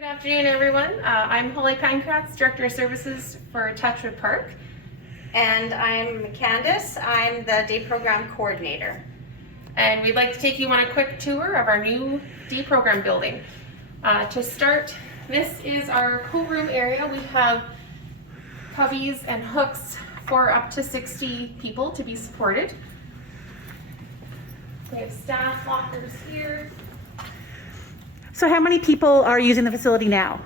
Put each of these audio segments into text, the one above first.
Good afternoon, everyone. I'm Holly Pankratz, Director of Services for Touchwood Park. And I'm Candace. I'm the Day Program Coordinator. And we'd like to take you on a quick tour of our new Day Program building. To start, this is our co-room area. We have cubbies and hooks for up to 60 people to be supported. We have staff lockers here. So how many people are using the facility now?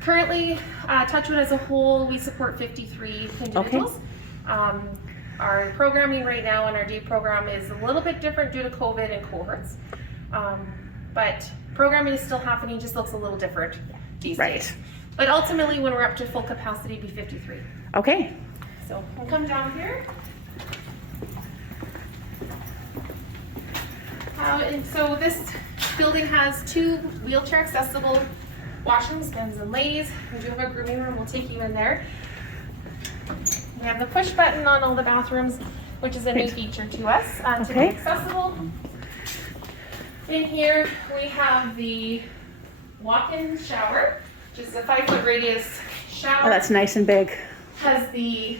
Currently, Touchwood as a whole, we support 53 individuals. Okay. Our programming right now in our day program is a little bit different due to COVID and cohorts. But programming is still happening, just looks a little different these days. But ultimately, when we're up to full capacity, it'll be 53. Okay. So we'll come down here. And so this building has 2 wheelchair accessible washrooms, bins and lays. We do have a grooming room, we'll take you in there. We have the push button on all the bathrooms, which is a new feature to us to be accessible. In here we have the walk-in shower, which is a 5-foot radius shower. Oh, that's nice and big. Has the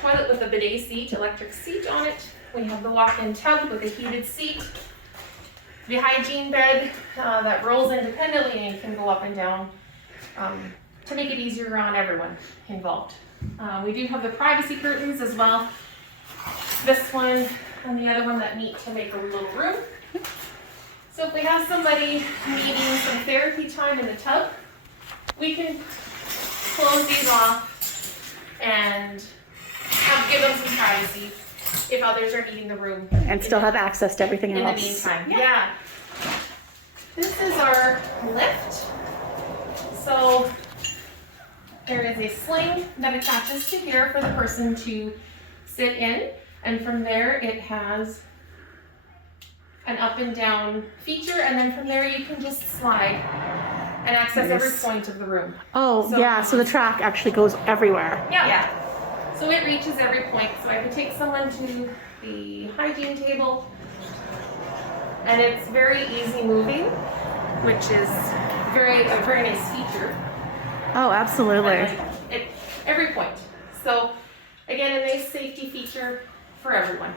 toilet with a bidet seat, electric seat on it. We have the walk-in tub with a heated seat. The hygiene bed that rolls independently and can go up and down to make it easier on everyone involved. We do have the privacy curtains as well. This one and the other one that meet to make a little room. So if we have somebody needing some therapy time in the tub, we can close these off and give them some privacy if others are needing the room. And still have access to everything else. In the meantime, yeah. This is our lift. So there is a sling that attaches to here for the person to sit in. And from there it has an up and down feature. And then from there you can just slide and access every point of the room. Oh, so the track actually goes everywhere. Yeah. So it reaches every point. So I could take someone to the hygiene table, and it's very easy moving, which is a very nice feature. Oh, absolutely. Every point. So again, a nice safety feature for everyone.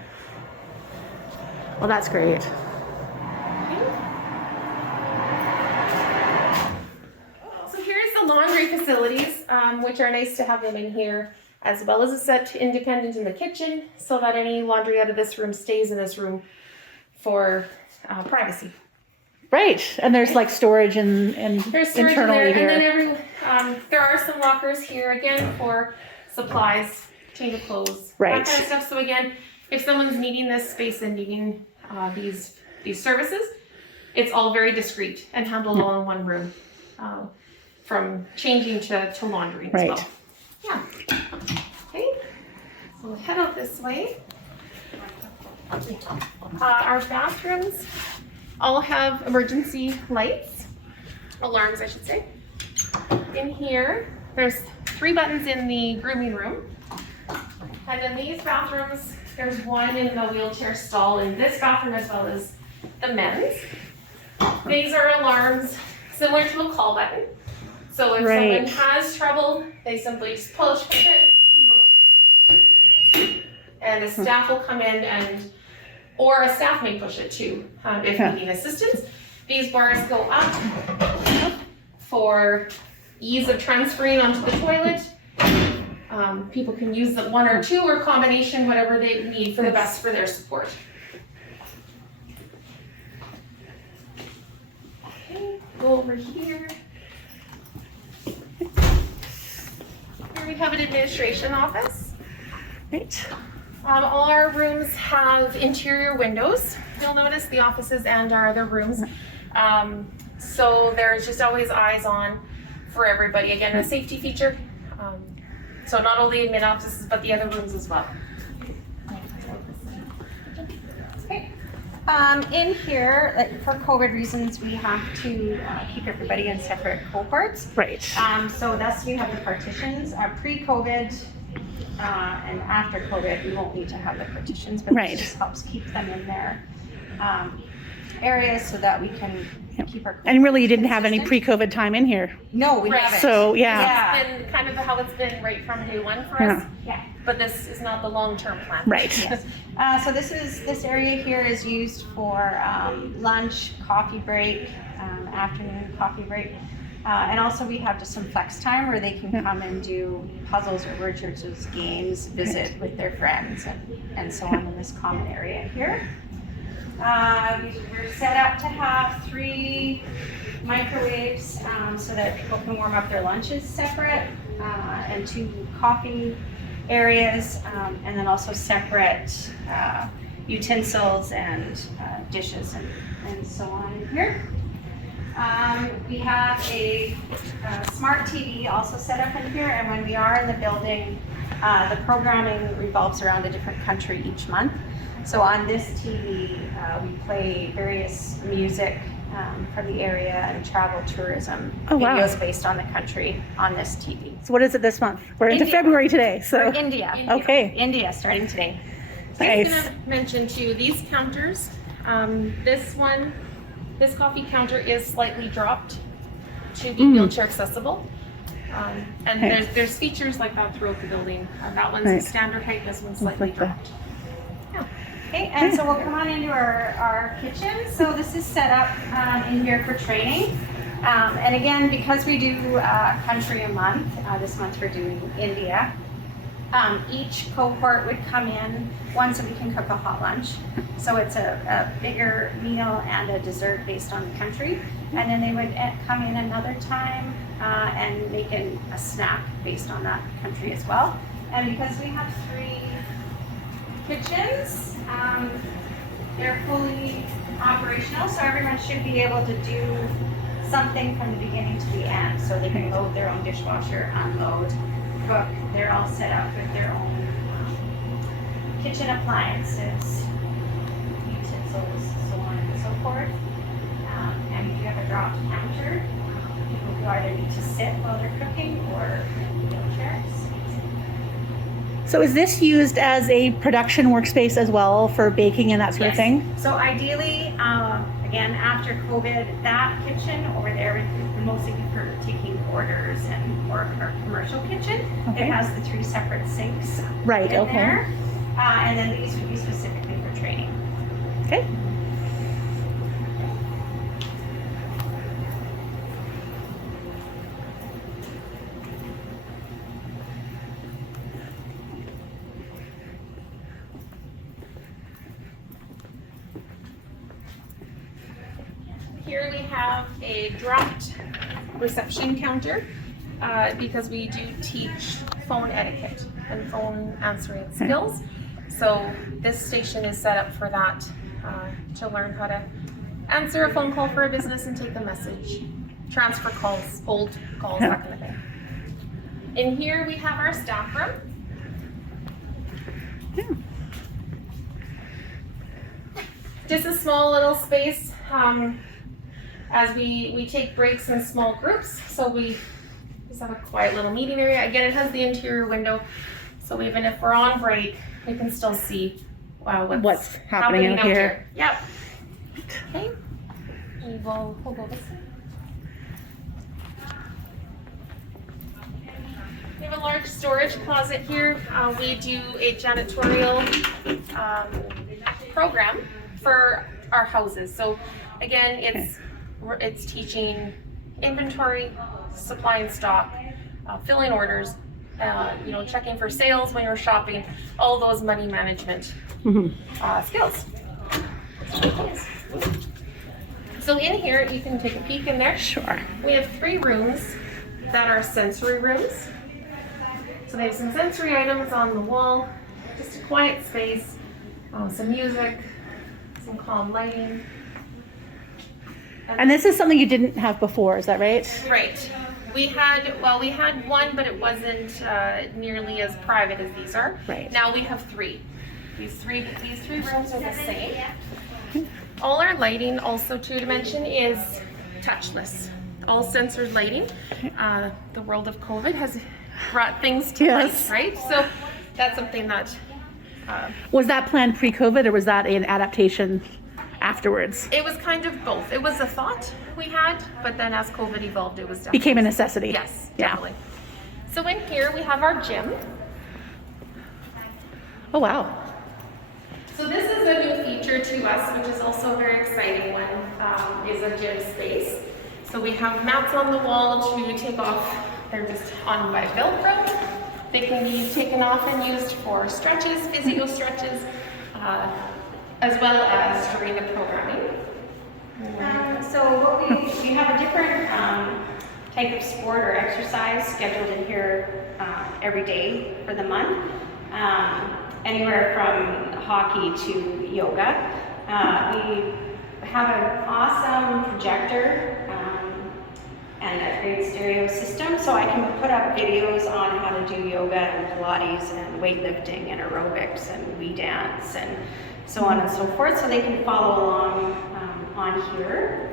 Well, that's great. So here's the laundry facilities, which are nice to have them in here, as well as a set independent in the kitchen, so that any laundry out of this room stays in this room for privacy. Right, and there's like storage and There's storage internally in there, here. and then there are some lockers here again for supplies, change of clothes, Right. that kind of stuff. So again, if someone's needing this space and needing these services, it's all very discreet and handled all in one room, from changing to laundry as well. Yeah. Okay. So we'll head out this way. Our bathrooms all have emergency lights, alarms I should say. In here, there's 3 buttons in the grooming room. And in these bathrooms, there's one in the wheelchair stall in this bathroom as well as the men's. These are alarms similar to a call button. So if someone has trouble, they simply just push it, and the staff will come in or a staff may push it too, if needing assistance. These bars go up for ease of transferring onto the toilet. People can use the 1 or 2 or combination, whatever they need for the best for their support. Okay, go over here. Here we have an administration office. Right. All our rooms have interior windows. You'll notice the offices and our other rooms. So there's just always eyes on for everybody. Again, a safety feature. So not only admin offices, but the other rooms as well. Okay. In here, like for COVID reasons, we have to keep everybody in separate cohorts. Right. So thus you have the partitions. Pre-COVID and after COVID, we won't need to have the partitions, but Right. it just helps keep them in there. areas so that we can keep our. And really, you didn't have any consistent. pre-COVID time in here. No, we Right. haven't. So, yeah. Yeah. It's been kind of how it's been right from day one for Yeah. us, Yeah. but this is not the long-term plan. Right. So this area here is used for lunch, coffee break, afternoon coffee break. And also we have just some flex time where they can come and do puzzles or word churches, games, visit with their friends and so on in this common area here. We're set up to have 3 microwaves so that people can warm up their lunches separate, and 2 coffee areas, and then also separate utensils and dishes and so on in here. We have a smart TV also set up in here, and when we are in the building, the programming revolves around a different country each month. So on this TV, we play various music from the area and travel tourism wow. videos based on the country on this TV. So what is it this month? We're into India. February today, so. For India. Okay. India starting today. I was Nice. gonna mention too, these counters, this coffee counter is slightly dropped to be wheelchair accessible. And Okay. there's features like that throughout the building. That one's Right. standard height, this one's slightly like that. dropped. Okay, and so we'll come on into our kitchen. So this is set up in here for training. And again, because we do country a month, this month we're doing India, each cohort would come in once and we can cook a hot lunch. So it's a bigger meal and a dessert based on the country. And then they would come in another time and make a snack based on that country as well. And because we have 3 kitchens, they're fully operational, so everyone should be able to do something from the beginning to the end. So they can load their own dishwasher, unload, cook. They're all set up with their own kitchen appliances, utensils, so on and so forth. And if you have a dropped counter, people who either need to sit while they're cooking or wheelchairs. So is this used as a production workspace as well for baking and that sort of Yes. thing? So ideally, again, after COVID, that kitchen over there would mostly be for taking orders and or our commercial kitchen. Okay. It has the 3 separate sinks Right, in okay. there. And then these would be specifically for training. Okay. Here we have a dropped reception counter because we do teach phone etiquette and phone answering skills. So this station is set up for that, to learn how to answer a phone call for a business and take a message, transfer calls, hold calls, that kind of thing. In here we have our staff room. Just a small little space. As we take breaks in small groups, so we just have a quiet little meeting area. Again, it has the interior window, so even if we're on break, we can still see What's happening out here. Yep. Okay. We'll go this way. We have a large storage closet here. We do a janitorial program for our houses. So again, it's teaching inventory, supply and stock, filling orders, checking for sales when you're shopping, all those money management skills. So in here, you can take a peek in there. Sure. We have 3 rooms that are sensory rooms. So they have some sensory items on the wall, just a quiet space, some music, some calm lighting. And this is something you didn't have before, is that right? Right. We had one, but it wasn't nearly as private as these are. Right. Now we have 3. These three rooms are the same. All our lighting, also to mention, is touchless. All sensored lighting. The world of COVID has brought things to Yes. light, right? So that's something that Was that planned pre-COVID or was that an adaptation afterwards? It was kind of both. It was a thought we had, but then as COVID evolved, it was definitely. Became a necessity. Yes, Yeah. definitely. So in here we have our gym. Oh, wow. So this is a new feature to us, which is also a very exciting one, is a gym space. So we have mats on the wall to take off. They're just on by Velcro. They can be taken off and used for stretches, physio stretches, as well as during the programming. So what we have a different type of sport or exercise scheduled in here every day for the month. Anywhere from hockey to yoga. We have an awesome projector and a great stereo system, so I can put up videos on how to do yoga and Pilates and weightlifting and aerobics and we dance and so on and so forth, so they can follow along on here.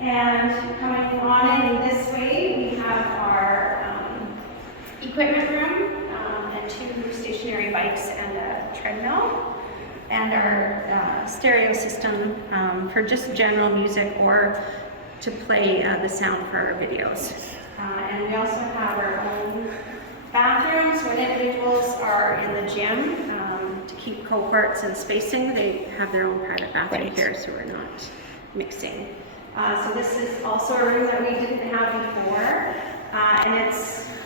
And coming on in this way, we have our equipment room and 2 stationary bikes and a treadmill, and our stereo system for just general music or to play the sound for our videos. And we also have our own bathrooms when individuals are in the gym to keep cohorts and spacing. They have their own private bathroom Right. here, so we're not mixing. So this is also a room that we didn't have before, and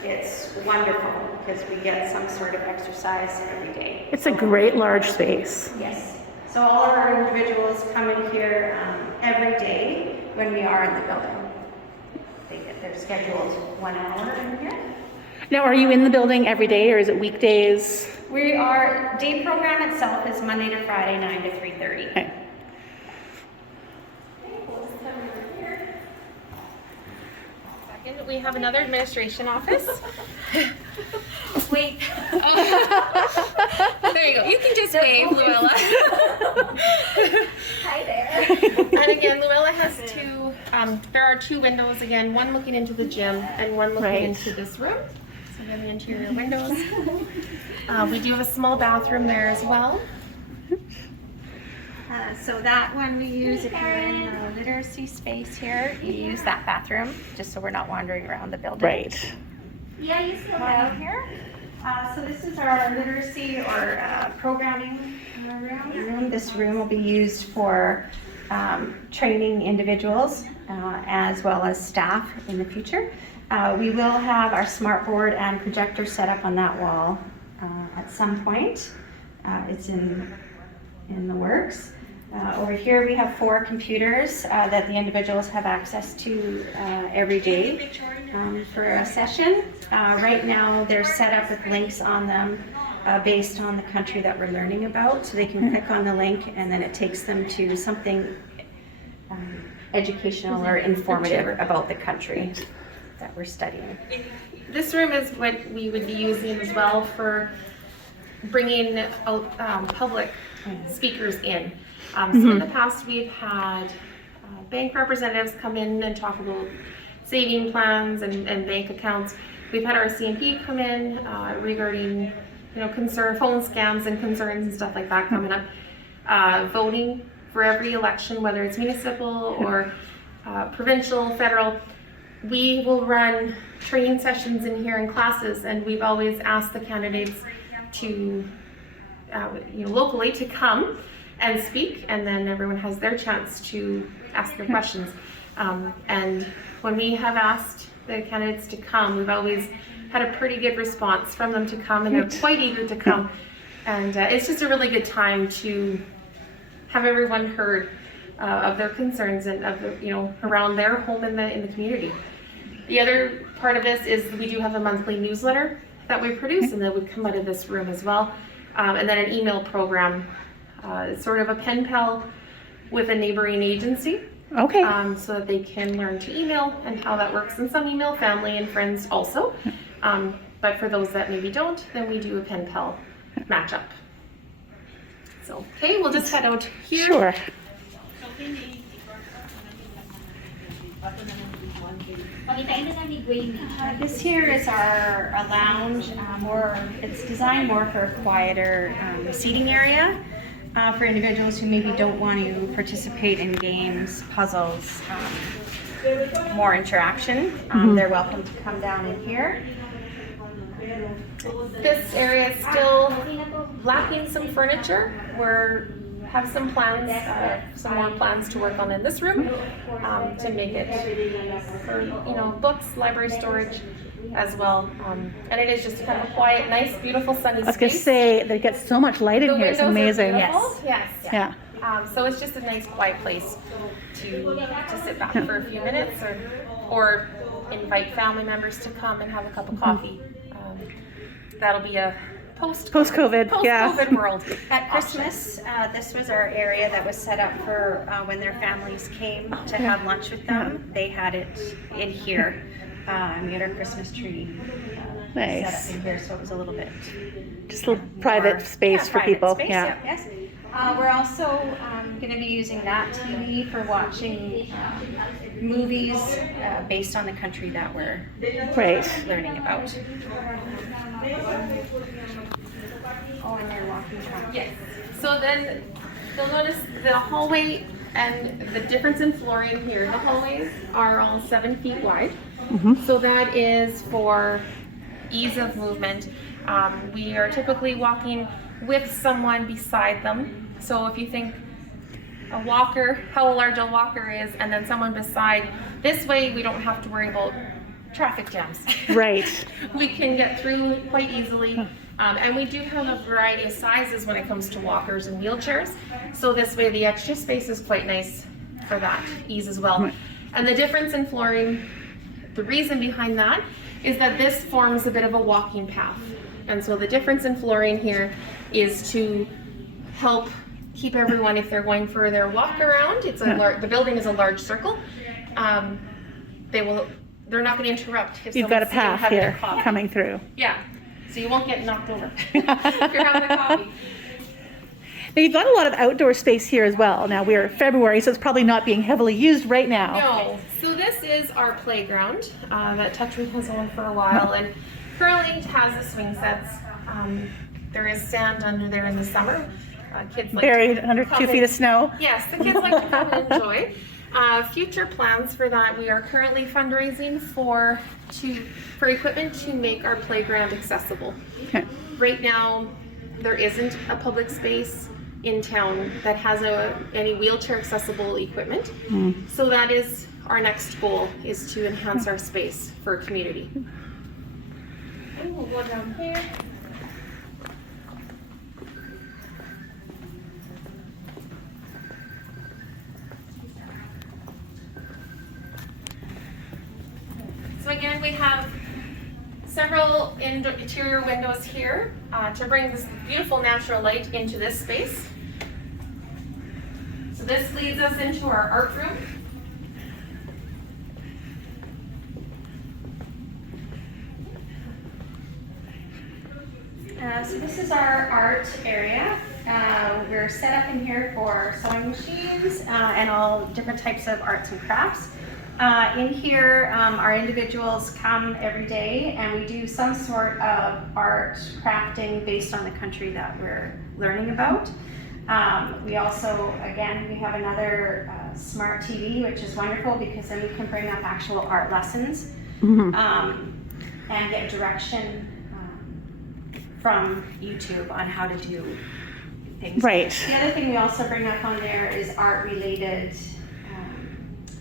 it's wonderful because we get some sort of exercise every day. It's a great large space. Yes. So all of our individuals come in here every day when we are in the building. They get their scheduled 1 hour in here. Now, are you in the building every day or is it weekdays? Our day program itself is Monday to Friday, 9 to 3:30. Okay. Second, we have another administration office. Wait. There you go. You can just wave, Luella. Hi there. And again, Luella has 2, there are 2 windows again, one looking into the gym and one looking Right. into this room. So they're the interior windows. We do have a small bathroom there as well. So that one we use if you're in the literacy space here, you use that bathroom, just so we're not wandering around the building. Right. Yeah, you still out here. So this is our literacy or programming room. This room will be used for training individuals as well as staff in the future. We will have our smart board and projector set up on that wall at some point. It's in the works. Over here we have 4 computers that the individuals have access to every day for a session. Right now they're set up with links on them based on the country that we're learning about. So they can click on the link and then it takes them to something educational or informative about the country that we're studying. This room is what we would be using as well for bringing public speakers in. So in the past we've had bank representatives come in and talk about saving plans and bank accounts. We've had our CMP come in regarding phone scams and concerns and stuff like that coming up. Voting for every election, whether it's municipal or provincial, federal. We will run training sessions in here in classes, and we've always asked the candidates to locally to come and speak, and then everyone has their chance to ask their questions. And when we have asked the candidates to come, we've always had a pretty good response from them to come, and they're quite eager to come. And it's just a really good time to have everyone heard of their concerns and of around their home in the community. The other part of this is we do have a monthly newsletter that we produce, and that would come out of this room as well. And then an email program, sort of a pen pal with a neighboring agency. Okay. So that they can learn to email and how that works. And some email family and friends also. But for those that maybe don't, then we do a pen pal matchup. So, okay, we'll just head out here. Sure. This here is our lounge. It's designed more for a quieter seating area. for individuals who maybe don't want to participate in games, puzzles, more interaction. They're welcome to come down in here. This area is still lacking some furniture. We have some plans, some more plans to work on in this room to make it for books, library storage as well. And it is just kind of a quiet, nice, beautiful, sunny space. I was going to say, they get so much light in The here. It's windows are amazing. beautiful. Yes. Yeah. So it's just a nice, quiet place to sit back for a few minutes, or invite family members to come and have a cup of coffee. That'll be a post-COVID world. At Christmas, this was our area that was set up for when their families came to have lunch with them. They had it in here. And we had our Christmas tree Nice. set up in here, so it was a little bit Just a little private space for private people. Space, Yeah. Yes. We're also going to be using that TV for watching movies based on the country that we're learning about. Oh, and they're walking track. Yes. So then you'll notice the hallway and the difference in flooring here. The hallways are all 7 feet wide. So that is for ease of movement. We are typically walking with someone beside them. So if you think a walker, how large a walker is, and then someone beside, this way we don't have to worry about traffic jams. Right. We can get through quite easily. And we do have a variety of sizes when it comes to walkers and wheelchairs. So this way the extra space is quite nice for that ease as well. And the difference in flooring, the reason behind that is that this forms a bit of a walking path. And so the difference in flooring here is to help keep everyone, if they're going for their walk around, it's the building is a large circle. They're not going to interrupt. If You've got a someone's path having here coffee. coming through. Yeah, so you won't get knocked over if you're having a coffee. Now, you've got a lot of outdoor space here as well. Now, we're February, so it's probably not being heavily used right now. No, so this is our playground that Touchwood has owned for a while, and currently has the swing sets. There is sand under there in the summer. Kids like Buried to under come 2 feet of snow. Yes, the kids like to come and enjoy. Future plans for that, we are currently fundraising for equipment to make our playground accessible. Okay. Right now, there isn't a public space in town that has any wheelchair accessible equipment. So that is our next goal, is to enhance our space for community. And we'll go down here. So again, we have several interior windows here to bring this beautiful natural light into this space. So this leads us into our art room. So this is our art area. We're set up in here for sewing machines and all different types of arts and crafts. In here, our individuals come every day and we do some sort of art crafting based on the country that we're learning about. We also, again, we have another smart TV, which is wonderful because then we can bring up actual art lessons and get direction from YouTube on how to do things. Right. The other thing we also bring up on there is art related,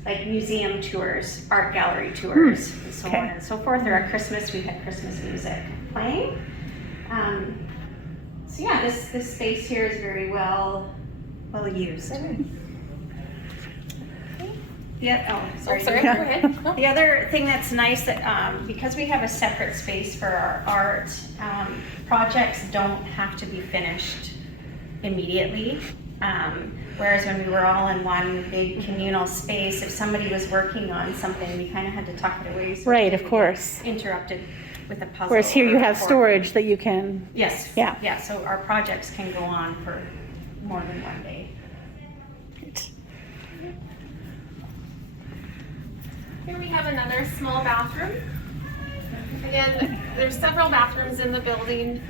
like museum tours, art gallery tours, and so on and so forth. Or at Christmas, we had Christmas music playing. So yeah, this space here is very well used. Yeah. Oh, sorry. Sorry, go ahead. No. The other thing that's nice that because we have a separate space for our art, projects don't have to be finished immediately. Whereas when we were all in one big communal space, if somebody was working on something, we kind of had to tuck it away. So Right, of course. Interrupted with a puzzle. Whereas here you or have report. storage that you can. Yes. Yeah. Yeah. So our projects can go on for more than one day. Here we have another small bathroom. Again, there's several bathrooms in the building.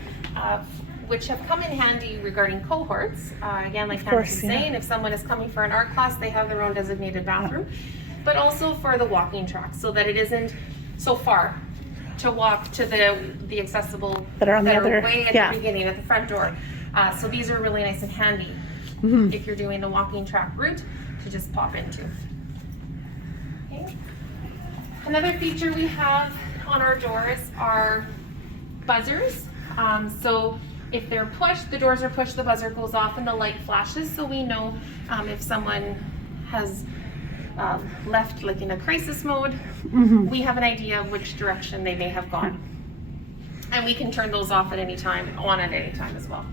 which have come in handy regarding cohorts. Again, like Of Hannah was course, yeah. saying, if someone is coming for an art class, they have their own designated bathroom, but also for the walking track, so that it isn't so far to walk to the accessible That are on the other- way at yeah. the beginning at the front door. So these are really nice and handy if you're doing the walking track route to just pop into. Okay. Another feature we have on our doors are buzzers. So if they're pushed, the doors are pushed, the buzzer goes off and the light flashes, so we know if someone has left like in a crisis mode, we have an idea of which direction they may have gone. And we can turn those off at any time, on at any time as well.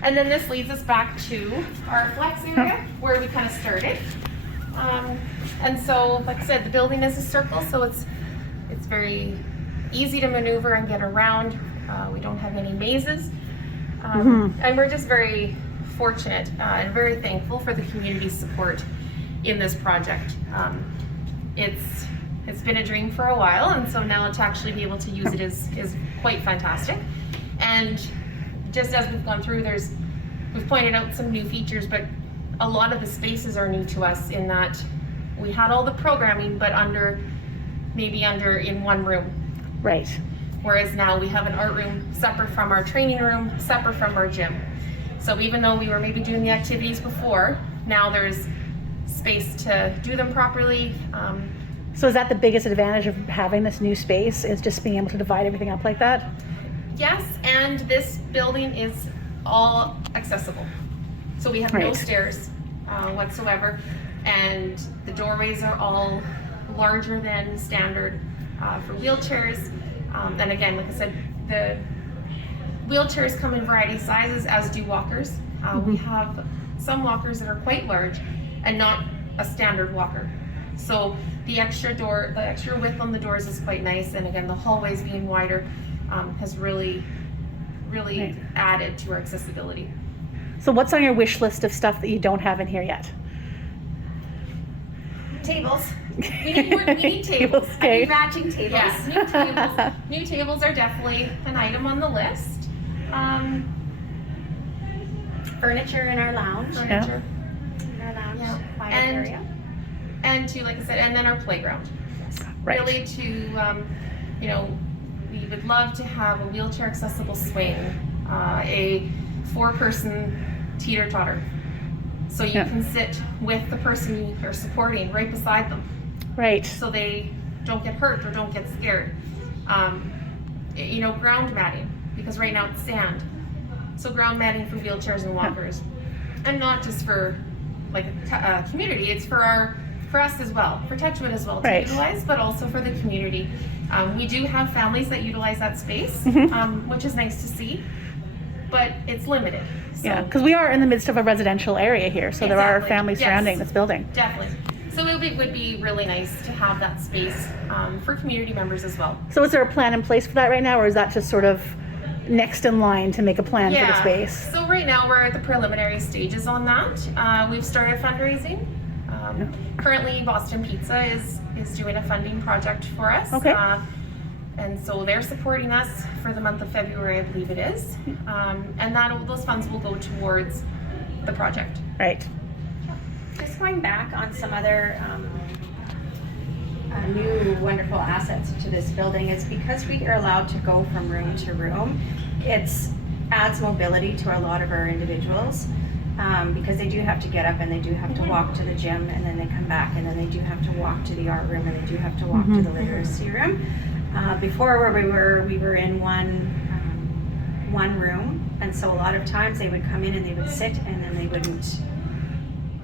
And then this leads us back to our flex area where we kind of started. And so, like I said, the building is a circle, so it's very easy to maneuver and get around. We don't have any mazes. And we're just very fortunate and very thankful for the community's support in this project. It's been a dream for a while, and so now to actually be able to use it is quite fantastic. And just as we've gone through, we've pointed out some new features, but a lot of the spaces are new to us in that we had all the programming, but in one room. Right. Whereas now we have an art room separate from our training room, separate from our gym. So even though we were maybe doing the activities before, now there's space to do them properly. So is that the biggest advantage of having this new space, is just being able to divide everything up like that? Yes, and this building is all accessible. So we have no Right. stairs whatsoever, and the doorways are all larger than standard for wheelchairs. And again, like I said, the wheelchairs come in variety of sizes, as do walkers. We have some walkers that are quite large and not a standard walker. So the extra width on the doors is quite nice, and again, the hallways being wider has really Right. added to our accessibility. So what's on your wish list of stuff that you don't have in here yet? Tables. We need tables. Okay. I need matching tables. Yes, new tables are definitely an item on the list. Furniture in our lounge. Furniture. In our lounge Yeah. quiet And- area. And to, like I said, and then our playground. Right. Really we would love to have a wheelchair accessible swing, a 4-person teeter-totter. So you Yeah. can sit with the person you are supporting right beside them, Right. so they don't get hurt or don't get scared. Ground matting, because right now it's sand. So ground matting for wheelchairs and walkers. And not just for like a community, it's for us as well, for Touchwood as well to Right. utilize, but also for the community. We do have families that utilize that space, which is nice to see, but it's limited. So Yeah, because we are in the midst of a residential area here, so there are Exactly. families Yes. surrounding this building. Definitely. So it would be really nice to have that space for community members as well. So is there a plan in place for that right now, or is that just sort of next in line to make a plan for the space? So right now we're at the preliminary stages on that. We've started fundraising. Currently, Boston Pizza is doing a funding project for us. Okay. And so they're supporting us for the month of February, I believe it is. And those funds will go towards the project. Right. Just going back on some other new wonderful assets to this building is because we are allowed to go from room to room, it adds mobility to a lot of our individuals because they do have to get up and they do have to walk to the gym and then they come back and then they do have to walk to the art room and they do have to walk to the literacy room. Before where we were in one room, and so a lot of times they would come in and they would sit and then they wouldn't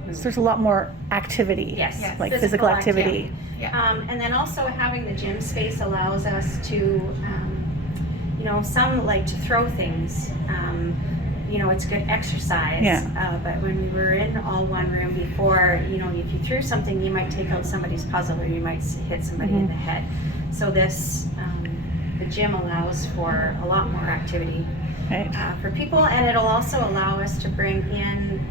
move. So there's a lot more activity. Yes, Yes. Like physical activity. Yeah. And then also having the gym space allows us to, some like to throw things. It's good exercise. Yeah. But when we were in all one room before, if you threw something, you might take out somebody's puzzle or you might hit somebody in the head. So this, the gym allows for a lot more activity Right. for people, and it'll also allow us to bring in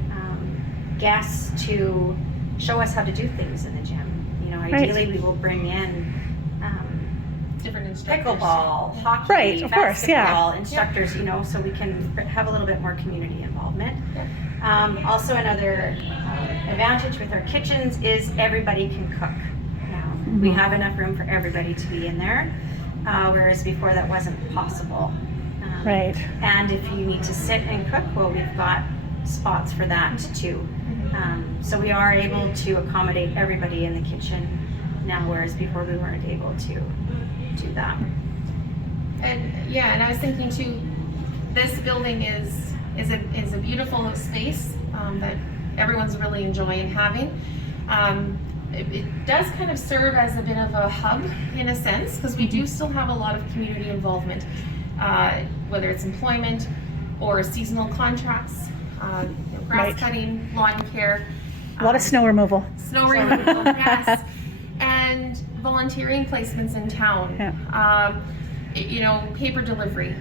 guests to show us how to do things in the gym. Ideally we will bring in different instructors. pickleball, hockey, Right, of course, yeah. basketball instructors, you know, so we can have a little bit more community involvement. Yeah. Also another advantage with our kitchens is everybody can cook. We have enough room for everybody to be in there, whereas before that wasn't possible. Right. And if you need to sit and cook, well, we've got spots for that too. So we are able to accommodate everybody in the kitchen now, whereas before we weren't able to do that. And yeah, and I was thinking too, this building is a beautiful space that everyone's really enjoying having. It does kind of serve as a bit of a hub in a sense, because we do still have a lot of community involvement, whether it's employment or seasonal contracts, grass Right. cutting, lawn care. A lot of snow removal. Snow removal, yes, and volunteering placements in town. Yeah. You know, paper delivery.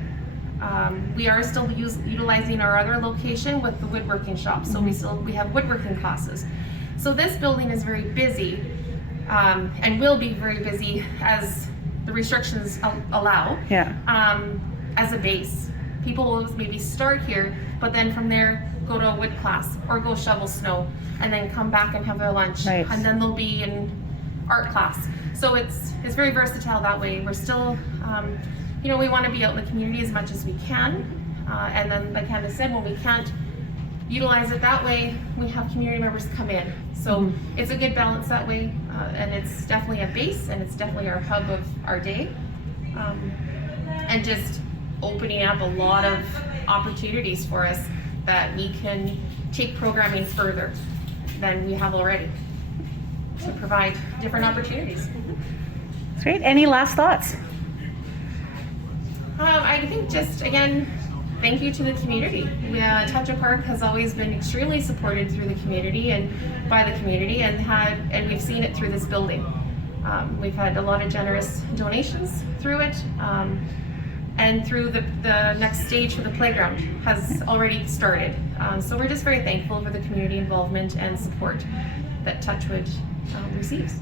We are still utilizing our other location with the woodworking shop, so we have woodworking classes. So this building is very busy, and will be very busy as the restrictions allow. Yeah. As a base, people will maybe start here, but then from there go to a wood class or go shovel snow, and then come back and have their lunch, Right. and then they'll be in art class. So it's very versatile that way. We're still, you know, we want to be out in the community as much as we can, and then like Candace said, when we can't utilize it that way, we have community members come in. So it's a good balance that way, and it's definitely a base, and it's definitely our hub of our day, and just opening up a lot of opportunities for us that we can take programming further than we have already to provide different opportunities. That's great. Any last thoughts? I think just, again, thank you to the community. Touchwood Park has always been extremely supported through the community and by the community, and we've seen it through this building. We've had a lot of generous donations through it, and through the next stage for the playground has already started. So we're just very thankful for the community involvement and support that Touchwood receives.